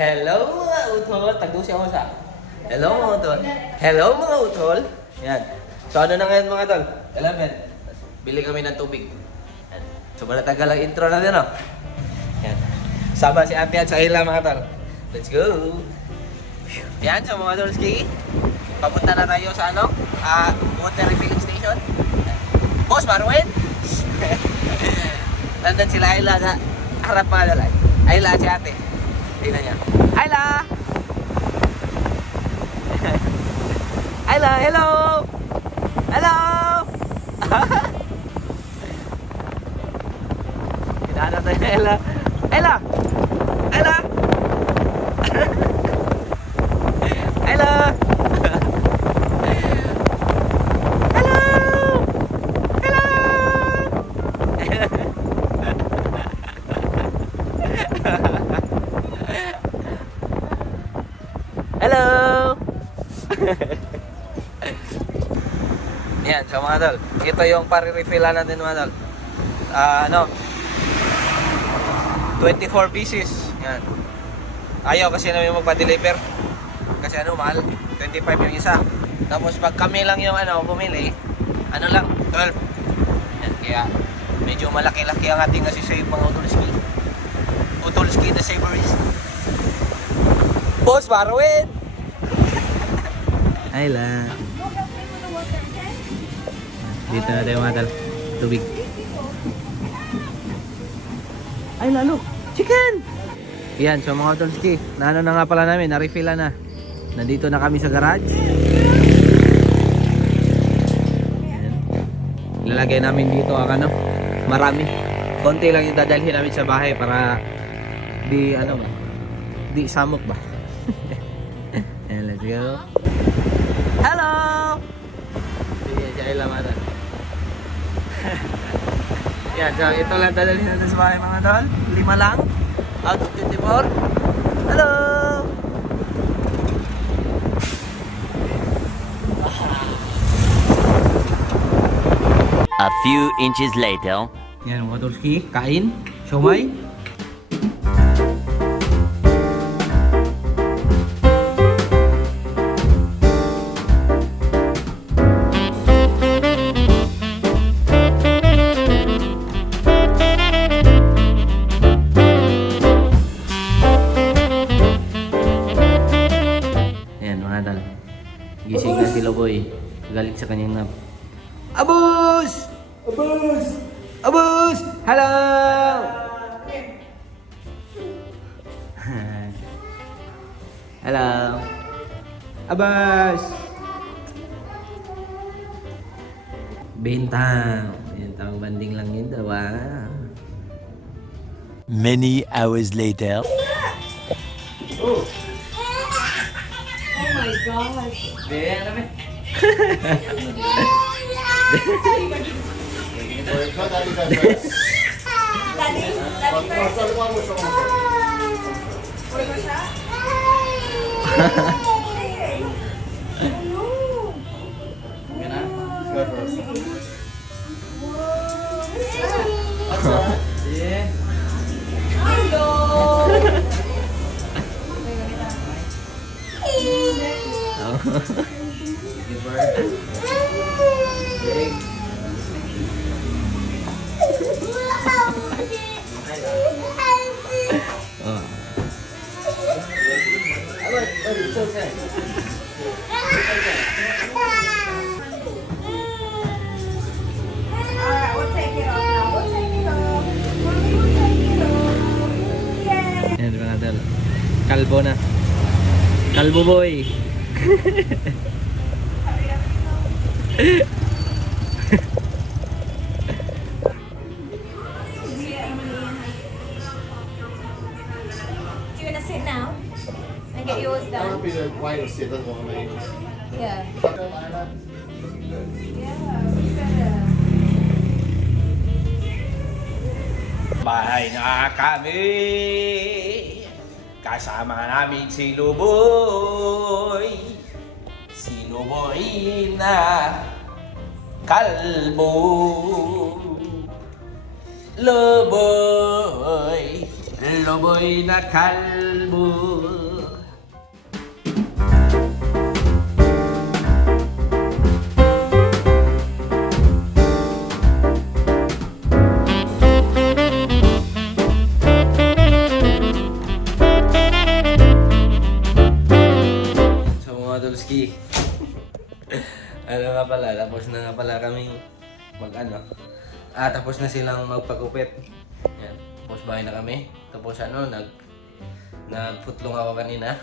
Hello mga utol! Tagdusi ako sa hello mga utol! Hello mga utol! Yan. So ano na ngayon mga tol? 11. Bili kami ng tubig. Yan. So malatagal ang intro natin, no? Yan. Sama si ate at sa ila mga tol. Let's go! Yan, so mga tol, ski. Papunta na tayo sa ano? Water refilling station. Boss Marwin! Nandun sila Ayla sa harap mga tol. Ayla si ate. Tingnan niya. Ayla! Ayla, hello! Hello! Kinahanap tayo na Ayla. Ayla! Ayla! Ayla! Hello! Hello! Hello! Yan, so mga tol, ito yung pare-refillan natin mga tol. 24 pieces. Yan. Ayaw kasi namin magpa-deliver. Kasi mahal. 25 yung isa. Tapos pag kami lang yung pumili, lang, 12. Yan, kaya medyo malaki-laki ang ating nasisave mga utolski. Utolski the saveries. Boss Marwin! Ayla. Dito na tayo mga tal. Tubig. Ayla, look! Chicken! Yan, so mga utolski, na nga pala namin, na-refilla na. Nandito na kami sa garage. Yan. Ilalagay namin dito ang marami. Konti lang yung dadalhin namin sa bahay para di samok ba. Ayan, let's go. Hello! Sige, siya ilang mata. Yan, so ito lang dadalhin natin sa bahay mga tol. 5 lang out of 24. Hello! A few inches later. Yan mga tolski, kain, siomay. Gising na si Loboy. Galit sa kanyang nap. Abus! Abus! Abus! Hello! Hello! Abus! Bintang. Bintang banding lang yun daw Many hours later. Oh! Oh my gosh. Be, ano be? Daddy first. Uy mo siya? Alright, we'll take it off now. We'll take it off. Mommy, we'll take it off. Yay! Yan mga tol. Kalbo na. Kalbo boy. You gonna sit now? And get yours That done? would be the way to sit as well, I mean. Yeah. Bahay na kami. Kasama namin si Luboy. Si Luboy na kalbo. Luboy. Luboy na kalbo. Tolski. Ano nga pala, tapos na nga pala kaming tapos na silang magpagupit. Yan. Tapos bahay na kami. Tapos nagputlong ako kanina.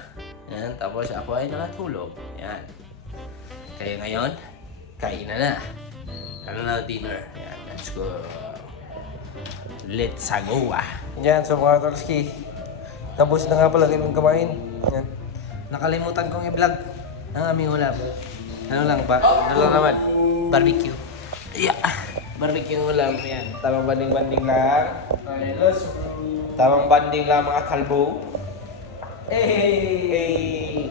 Yan. Tapos ako ay nakatulog. Yan. Kaya ngayon, kain na. Dinner. Yan. Let's go. Let's go. Yan, so mga Tolski. Tapos na nga pala kaming kumain. Yan. Nakalimutan kong i-vlog ang aming ulam. Ano lang naman? Barbecue. Yeah. Barbecue ulam. Yan. Tamang banding-banding lang. Tamang banding lang mga kalbo. Hey!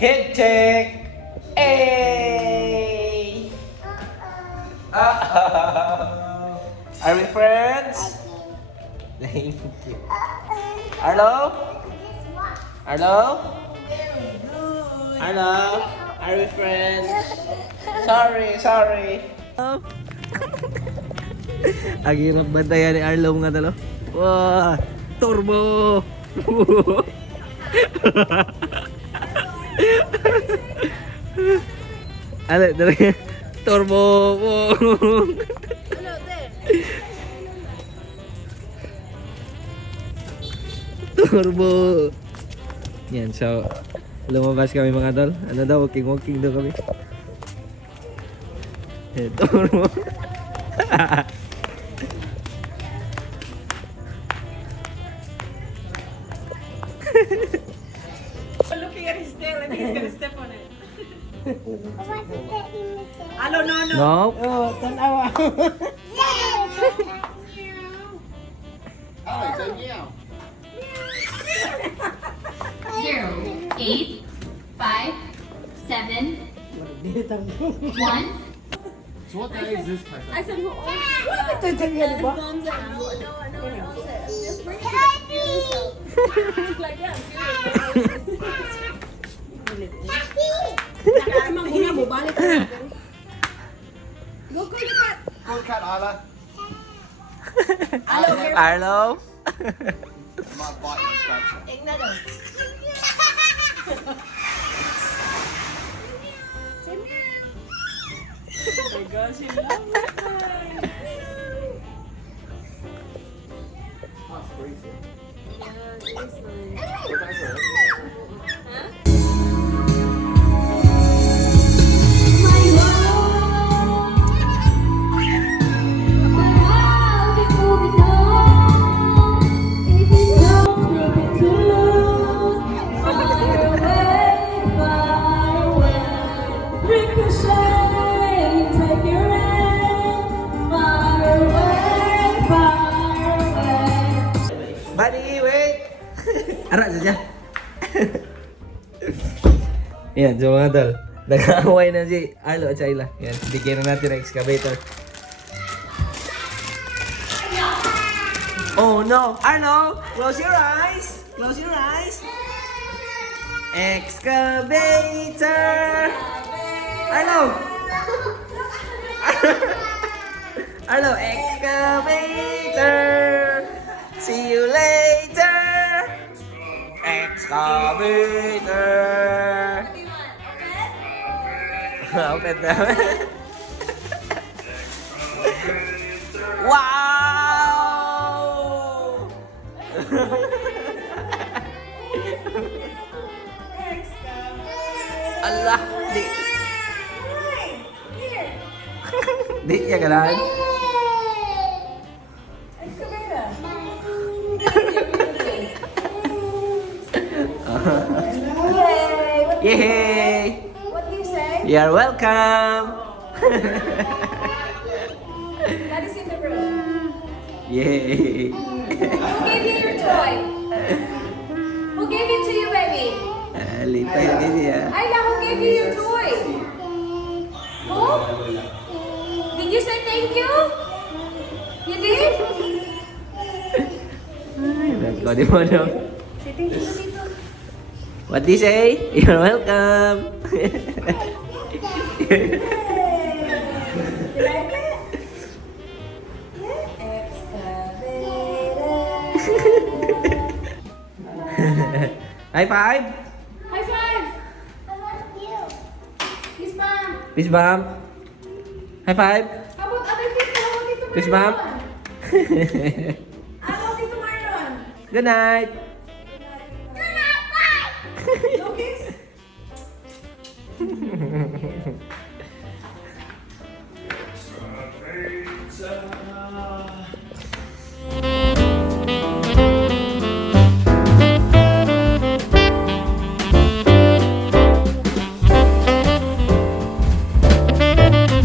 Head check! Hey! Are we friends? Thank you. Hello? Hello? Hello? Are we friends? Sorry. Ang hirap bantayan ni Arlo nga talo. Wah, turbo! Ano, talaga? Turbo! Turbo! Yan, so lumabas kami mga tol. Ano daw, walking daw kami. Turbo! Looking at his tail and he's gonna step on it. What did they imitate? Hello, no. No? Oh, tanawa. Oh, it's a meow. 0, 8, 5, 7, 1. So what guy is this person? I said, who owns Daddy! it? Thumbs up. No, just bring it to like, yeah, Go, go, go. Go cat Ala. Arlo? My bite and scratch. Oh my gosh, you love it. That's crazy. Yeah, it's nice. What guy is it? Buddy, wait! Ara, siya. Yan, so mga tol. Nag-aaway na si Arlo at Shaila. Yan, bigyan na natin ng excavator. Oh no! Arlo! Close your eyes! Close your eyes! Excavator! Arlo! Arlo, excavator! See you later! Excavator! Open naman. Wow! Allah! Di. Di niya ganahan. Yay! What do you say? You're welcome! Daddy's in the room. Yay! Who gave you your toy? Who gave it to you, baby? Lipay lagi niya. Ayla, who gave you your toy? Who? Did you say thank you? You did? Ay, mo no. Say thank you, Tito. What do you say? You're welcome! You like it? Yeah. Excavator. High five! High five! I love you. Fist bump. High five. How about other people? How about Tito Fist bump. Marlon? How about Tito Marlon? Good night. No kiss?